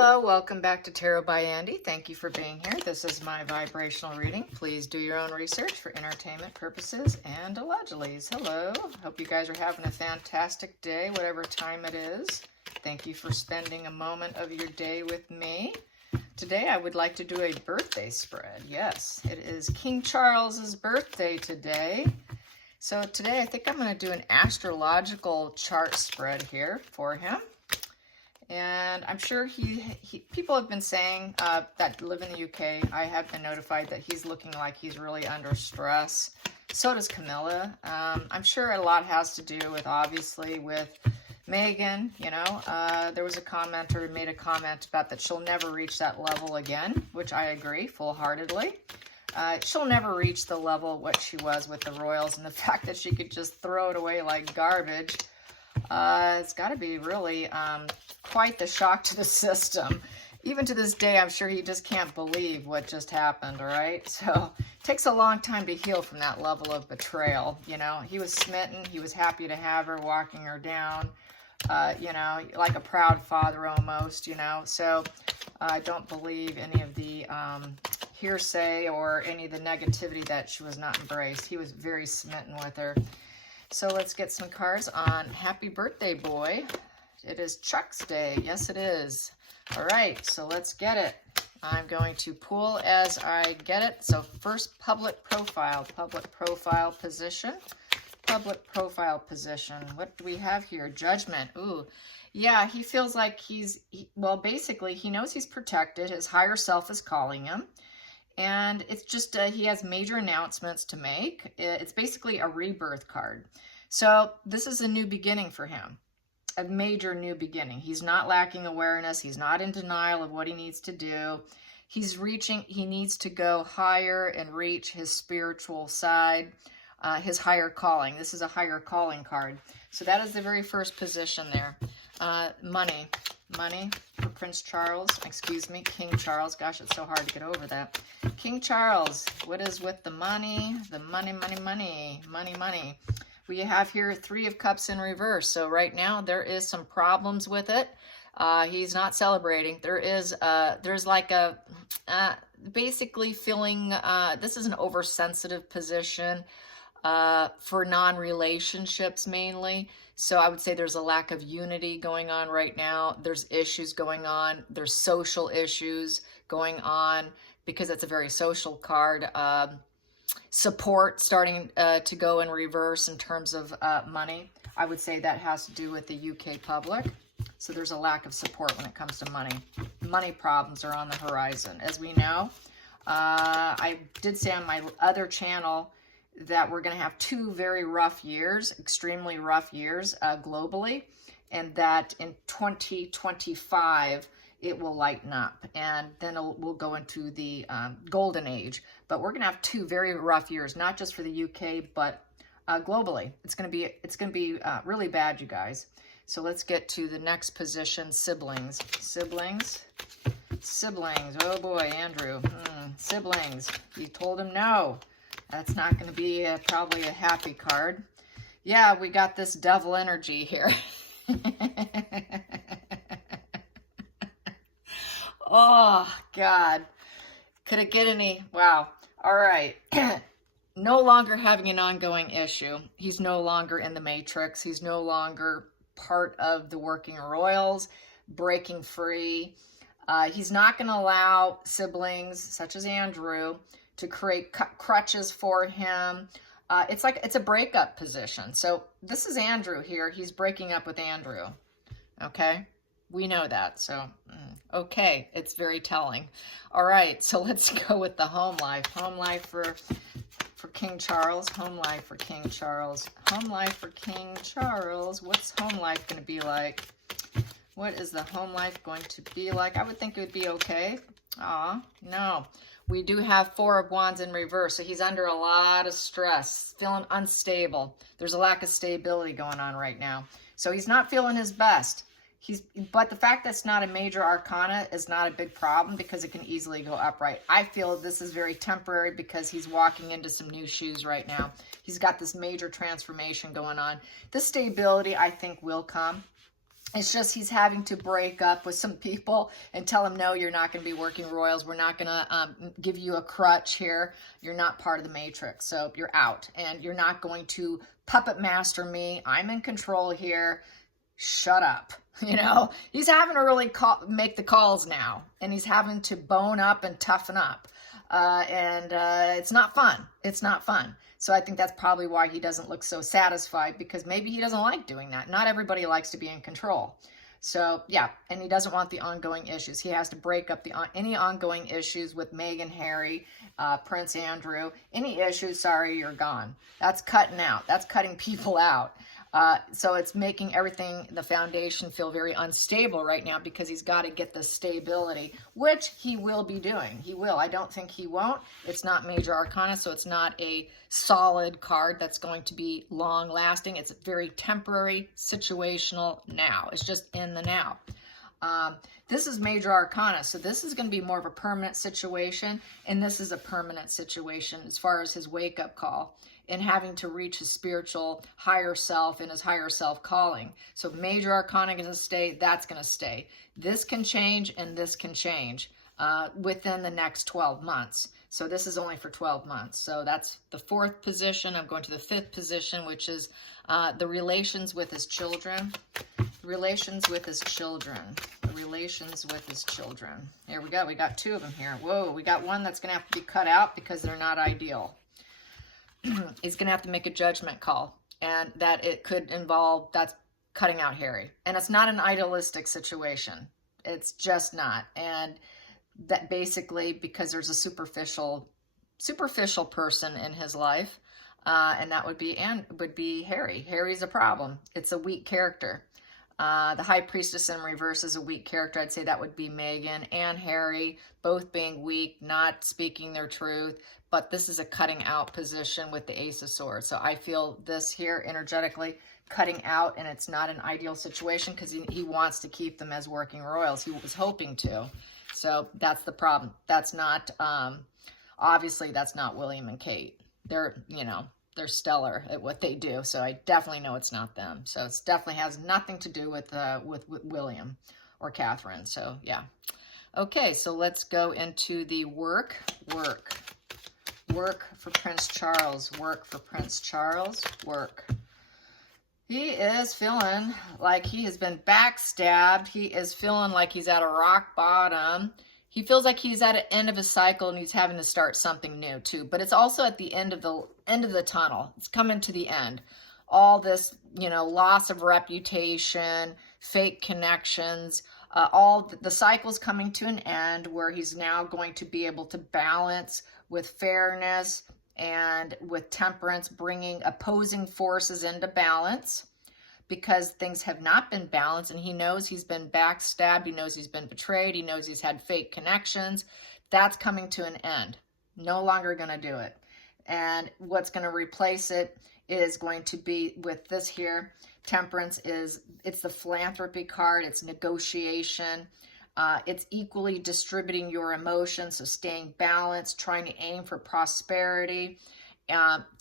Hello, welcome back to Tarot by Andy. Thank you for being here. This is my vibrational reading. Please do your own research for entertainment purposes and allegedly. Hello, hope you guys are having a fantastic day, whatever time it is. Thank you for spending a moment of your day with me. Today I would like to do a birthday spread. Yes, it is King Charles's birthday today. So today I think I'm going to do an astrological chart spread here for him. And I'm sure people have been saying that live in the UK, I have been notified that he's looking like he's really under stress. So does Camilla. I'm sure a lot has to do with, obviously, with Megan. You know, there was a commenter who made a comment about that she'll never reach that level again, which I agree full-heartedly. She'll never reach the level of what she was with the Royals, and the fact that she could just throw it away like garbage. It's got to be really quite the shock to the system. Even to this day, I'm sure he just can't believe what just happened, all right? So it takes a long time to heal from that level of betrayal. You know, he was smitten. He was happy to have her, walking her down, you know, like a proud father almost, you know. So I don't believe any of the hearsay or any of the negativity that she was not embraced. He was very smitten with her. So let's get some cards on Happy Birthday Boy. It is Chuck's Day. Yes, it is. All right, so let's get it. I'm going to pull as I get it. So first, public profile position. Public profile position. What do we have here? Judgment. Ooh, yeah, he feels like well, basically, he knows he's protected. His higher self is calling him. And it's just, he has major announcements to make. It's basically a rebirth card. So this is a new beginning for him, a major new beginning. He's not lacking awareness. He's not in denial of what he needs to do. He needs to go higher and reach his spiritual side, his higher calling. This is a higher calling card. So that is the very first position there. Money for Prince Charles, excuse me, King Charles. Gosh, it's so hard to get over that. King Charles, what is with the money? The money. We have here Three of Cups in reverse. So right now there is some problems with it. He's not celebrating. There's like a, basically feeling, this is an oversensitive position for non-relationships mainly. So I would say there's a lack of unity going on right now. There's issues going on. There's social issues going on because it's a very social card. Support starting to go in reverse in terms of money. I would say that has to do with the UK public. So there's a lack of support when it comes to money. Money problems are on the horizon. As we know, I did say on my other channel that we're going to have 2 very rough years, extremely rough years globally, and that in 2025 it will lighten up, and then we'll go into the golden age. But we're going to have 2 very rough years, not just for the UK, but globally. It's going to be really bad, you guys. So let's get to the next position, siblings. Oh boy, Andrew. Siblings. You told him no. That's not going to be probably a happy card. Yeah, we got this devil energy here. Oh, God. Could it get any? Wow. All right. No longer having an ongoing issue. He's no longer in the matrix. He's no longer part of the working royals, breaking free. He's not going to allow siblings such as Andrew to create crutches for him. It's a breakup position. So this is Andrew here. He's breaking up with Andrew. Okay? We know that. So, okay. It's very telling. All right. So let's go with the home life. Home life for King Charles. Home life for King Charles. Home life for King Charles. What's home life going to be like? What is the home life going to be like? I would think it would be okay. Aw, no. We do have 4 of Wands in reverse, so he's under a lot of stress, feeling unstable. There's a lack of stability going on right now. So he's not feeling his best. But the fact that it's not a major arcana is not a big problem because it can easily go upright. I feel this is very temporary because he's walking into some new shoes right now. He's got this major transformation going on. This stability, I think, will come. It's just he's having to break up with some people and tell them, no, you're not going to be working royals. We're not going to give you a crutch here. You're not part of the matrix, so you're out. And you're not going to puppet master me. I'm in control here. Shut up. You know, he's having to really make the calls now. And he's having to bone up and toughen up. It's not fun. It's not fun. So I think that's probably why he doesn't look so satisfied, because maybe he doesn't like doing that. Not everybody likes to be in control. So yeah, and he doesn't want the ongoing issues. He has to break up any ongoing issues with Meghan, Harry, Prince Andrew. Any issues, sorry, you're gone. That's cutting out. That's cutting people out. So it's making everything, the foundation, feel very unstable right now, because he's got to get the stability, which he will be doing. He will. I don't think he won't. It's not major arcana, so it's not a solid card that's going to be long lasting. It's very temporary, situational now. It's just in the now. This is major arcana, so this is going to be more of a permanent situation, and this is a permanent situation as far as his wake-up call and having to reach his spiritual higher self and his higher self calling. So major arcana is going to stay, that's going to stay. This can change, and this can change within the next 12 months. So this is only for 12 months. So that's the 4th position. I'm going to the 5th position, which is the relations with his children. Relations with his children. Relations with his children. Here we go. We got 2 of them here. Whoa, we got one that's going to have to be cut out because they're not ideal. He's going to have to make a judgment call, and that it could involve, that's cutting out Harry. And it's not an idealistic situation. It's just not. And that basically, because there's a superficial person in his life, and that would be Harry. Harry's a problem. It's a weak character. The High Priestess in reverse is a weak character. I'd say that would be Meghan and Harry, both being weak, not speaking their truth. But this is a cutting out position with the Ace of Swords. So I feel this here energetically cutting out, and it's not an ideal situation because he wants to keep them as working royals. He was hoping to. So that's the problem. That's not, obviously that's not William and Kate. They're stellar at what they do. So I definitely know it's not them. So it definitely has nothing to do with William or Catherine. So yeah. Okay, so let's go into the work for Prince Charles. Work for Prince Charles. Work. He is feeling like he has been backstabbed. He is feeling like he's at a rock bottom. He feels like he's at an end of his cycle, and he's having to start something new too. But it's also at the end of the tunnel. It's coming to the end. All this, loss of reputation, fake connections, all the cycle's coming to an end, where he's now going to be able to balance with fairness and with temperance, bringing opposing forces into balance, because things have not been balanced, and he knows he's been backstabbed, he knows he's been betrayed, he knows he's had fake connections. That's coming to an end. No longer going to do it. And what's going to replace it is going to be with this here. Temperance it's the philanthropy card, it's negotiation, it's equally distributing your emotions, so staying balanced, trying to aim for prosperity,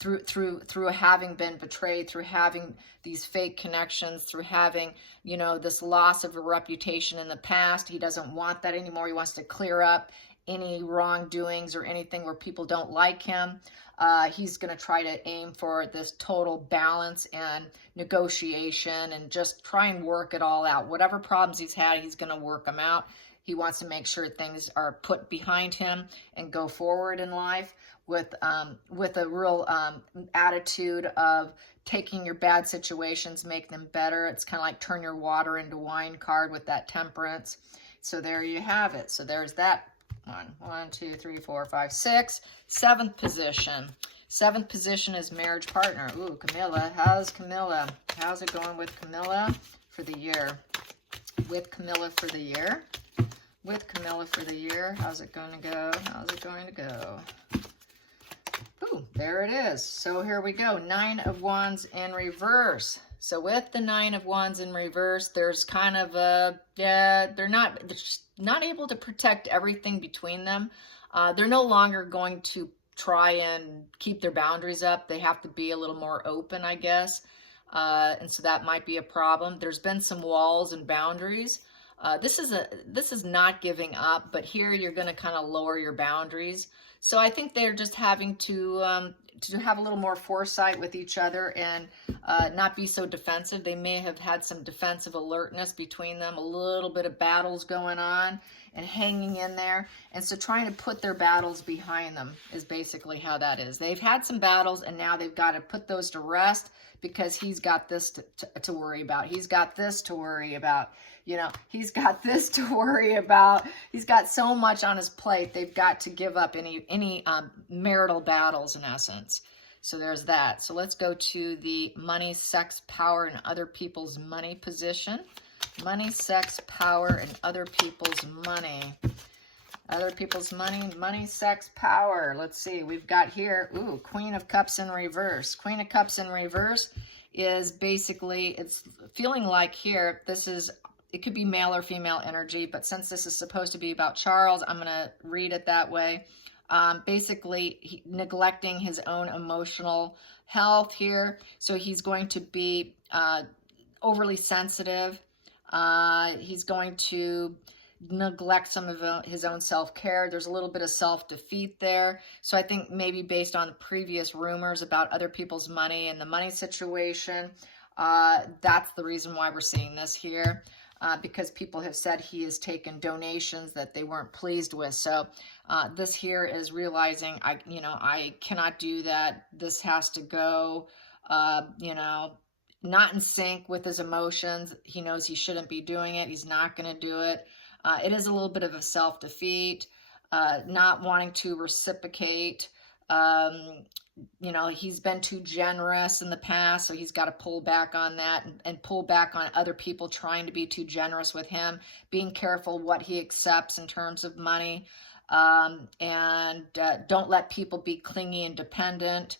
through having been betrayed, through having these fake connections, through having, this loss of a reputation in the past. He doesn't want that anymore. He wants to clear up any wrongdoings or anything where people don't like him. He's going to try to aim for this total balance and negotiation, and just try and work it all out. Whatever problems he's had, he's going to work them out. He wants to make sure things are put behind him and go forward in life with a real attitude of taking your bad situations, make them better. It's kind of like turn your water into wine card with that temperance. So there you have it. So there's that. 1, 2, 3, 4, 5, 6. 7th position. 7th position is marriage partner. Ooh, Camilla. How's it going with Camilla for the year? With Camilla for the year. How's it going to go? Ooh, there it is. So here we go. 9 of Wands in reverse. So with the 9 of Wands in reverse, there's kind of they're not able to protect everything between them. They're no longer going to try and keep their boundaries up. They have to be a little more open, I guess. And so that might be a problem. There's been some walls and boundaries. This is not giving up, but here you're going to kind of lower your boundaries. So I think they're just having to have a little more foresight with each other and not be so defensive. They may have had some defensive alertness between them, a little bit of battles going on and hanging in there. And so trying to put their battles behind them is basically how that is. They've had some battles and now they've got to put those to rest because he's got this to worry about. He's got this to worry about. You know, he's got this to worry about. He's got so much on his plate. They've got to give up any marital battles in essence. So there's that. So let's go to the money, sex, power, and other people's money position. Money, sex, power, and other people's money. Other people's money, money, sex, power. Let's see. We've got here, ooh, Queen of Cups in reverse. Queen of Cups in reverse is basically, it's feeling like here, it could be male or female energy, but since this is supposed to be about Charles, I'm going to read it that way. Basically, neglecting his own emotional health here. So he's going to be overly sensitive. He's going to neglect some of his own self-care. There's a little bit of self-defeat there. So I think maybe based on previous rumors about other people's money and the money situation, that's the reason why we're seeing this here. Because people have said he has taken donations that they weren't pleased with. So this here is realizing, I cannot do that. This has to go, not in sync with his emotions. He knows he shouldn't be doing it. He's not going to do it. It is a little bit of a self-defeat, not wanting to reciprocate. He's been too generous in the past, so he's got to pull back on that and pull back on other people trying to be too generous with him, being careful what he accepts in terms of money, and don't let people be clingy and dependent.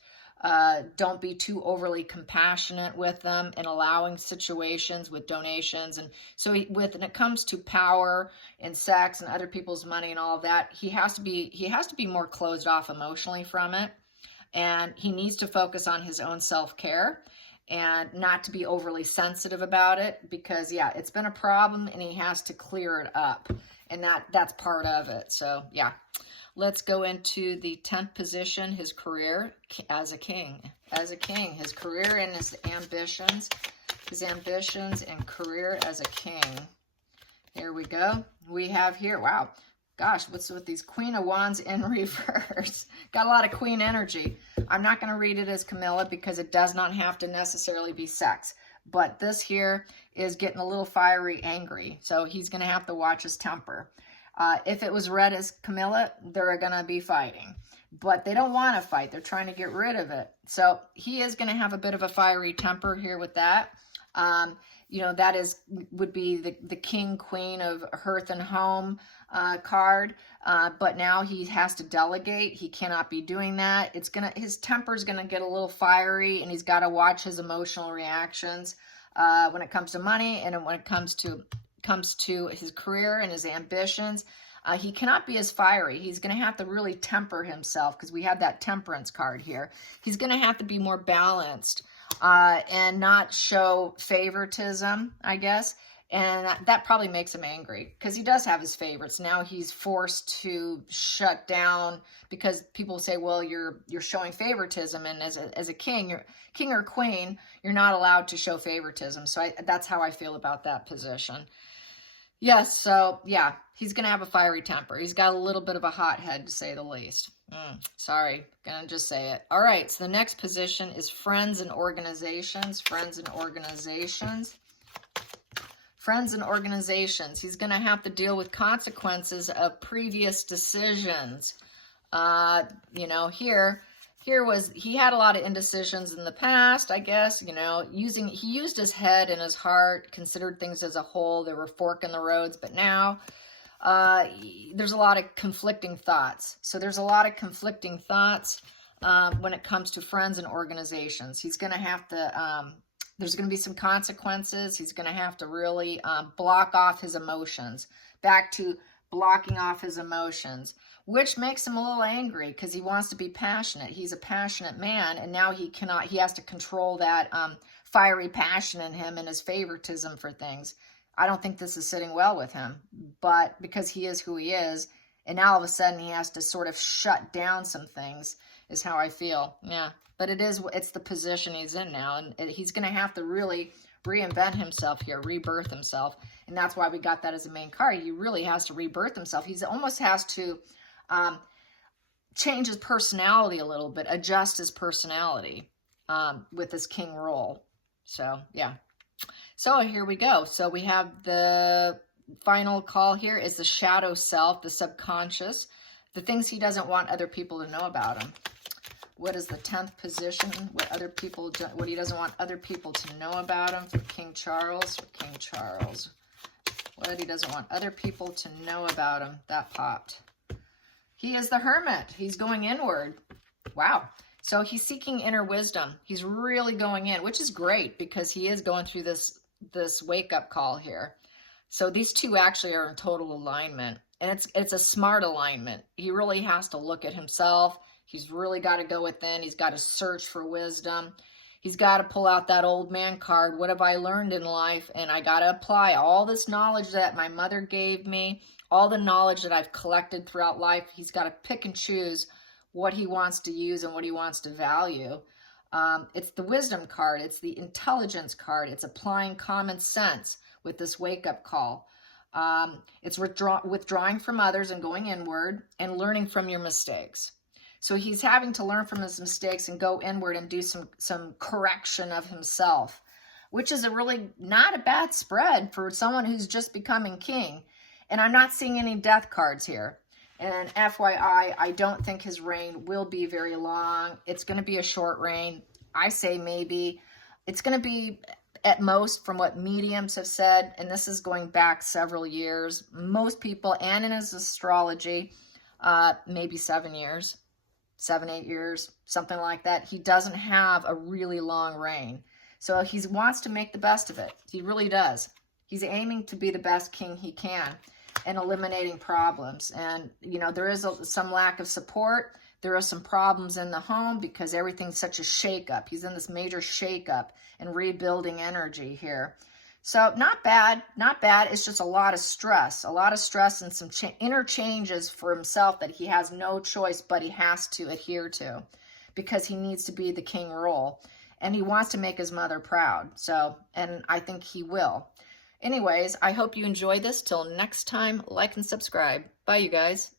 Don't be too overly compassionate with them and allowing situations with donations. And so when it comes to power and sex and other people's money and all of that, he has to be more closed off emotionally from it. And he needs to focus on his own self-care and not to be overly sensitive about it because, yeah, it's been a problem and he has to clear it up. And that's part of it. So, yeah. Let's go into the 10th position, his career as a king. As a king, his career and his ambitions and career as a king. Here we go. We have here, wow, gosh, what's with these Queen of Wands in reverse? Got a lot of queen energy. I'm not going to read it as Camilla because it does not have to necessarily be sex. But this here is getting a little fiery, angry. So he's going to have to watch his temper. If it was read as Camilla, they're going to be fighting. But they don't want to fight. They're trying to get rid of it. So he is going to have a bit of a fiery temper here with that. That would be the king, queen of hearth and home card. But now he has to delegate. He cannot be doing that. His temper is going to get a little fiery, and he's got to watch his emotional reactions when it comes to money and when it comes to his career and his ambitions. He cannot be as fiery. He's going to have to really temper himself because we have that temperance card here. He's going to have to be more balanced and not show favoritism, I guess. And that probably makes him angry because he does have his favorites. Now he's forced to shut down because people say, well, you're showing favoritism. And as a king, you're king or queen, you're not allowed to show favoritism. So that's how I feel about that position. Yes, so yeah, he's going to have a fiery temper. He's got a little bit of a hot head, to say the least. Sorry, gonna just say it. All right, so the next position is friends and organizations. Friends and organizations. Friends and organizations. He's going to have to deal with consequences of previous decisions. He had a lot of indecisions in the past, I guess, he used his head and his heart, considered things as a whole. There were fork in the roads, but now there's a lot of conflicting thoughts. So there's a lot of conflicting thoughts when it comes to friends and organizations. He's going to have to, there's going to be some consequences. He's going to have to really block off his emotions. Back to blocking off his emotions, which makes him a little angry because he wants to be passionate. He's a passionate man, and now he has to control that fiery passion in him and his favoritism for things. I don't think this is sitting well with him, but because he is who he is, and now all of a sudden he has to sort of shut down some things, is how I feel. Yeah, but it's the position he's in now, and he's going to have to really reinvent himself here, rebirth himself, and that's why we got that as a main card. He really has to rebirth himself. He almost has to change his personality a little bit, adjust his personality with this king role. So, yeah. So here we go. So we have the final call here is the shadow self, the subconscious, the things he doesn't want other people to know about him. What is the 10th position? What he doesn't want other people to know about him for King Charles. For King Charles. What he doesn't want other people to know about him. That popped. He is the hermit. He's going inward. Wow. So he's seeking inner wisdom. He's really going in, which is great because he is going through this wake-up call here. So these two actually are in total alignment, and it's a smart alignment. He really has to look at himself. He's really got to go within. He's got to search for wisdom. He's got to pull out that old man card. What have I learned in life? And I got to apply all this knowledge that my mother gave me, all the knowledge that I've collected throughout life. He's got to pick and choose what he wants to use and what he wants to value. It's the wisdom card. It's the intelligence card. It's applying common sense with this wake-up call. It's withdrawing from others and going inward and learning from your mistakes. So he's having to learn from his mistakes and go inward and do some correction of himself, which is really not a bad spread for someone who's just becoming king. And I'm not seeing any death cards here. And FYI, I don't think his reign will be very long. It's going to be a short reign. I say maybe. It's going to be at most, from what mediums have said, and this is going back several years, most people, and in his astrology, maybe 7 years, 7-8 years, something like that. He doesn't have a really long reign. So he wants to make the best of it. He really does. He's aiming to be the best king he can and eliminating problems. And, you know, there is some lack of support. There are some problems in the home because everything's such a shakeup. He's in this major shakeup and rebuilding energy here. So not bad, not bad. It's just a lot of stress and some inner changes for himself that he has no choice, but he has to adhere to because he needs to be the king role. And he wants to make his mother proud. So, and I think he will. Anyways, I hope you enjoyed this. Till next time, like and subscribe. Bye, you guys.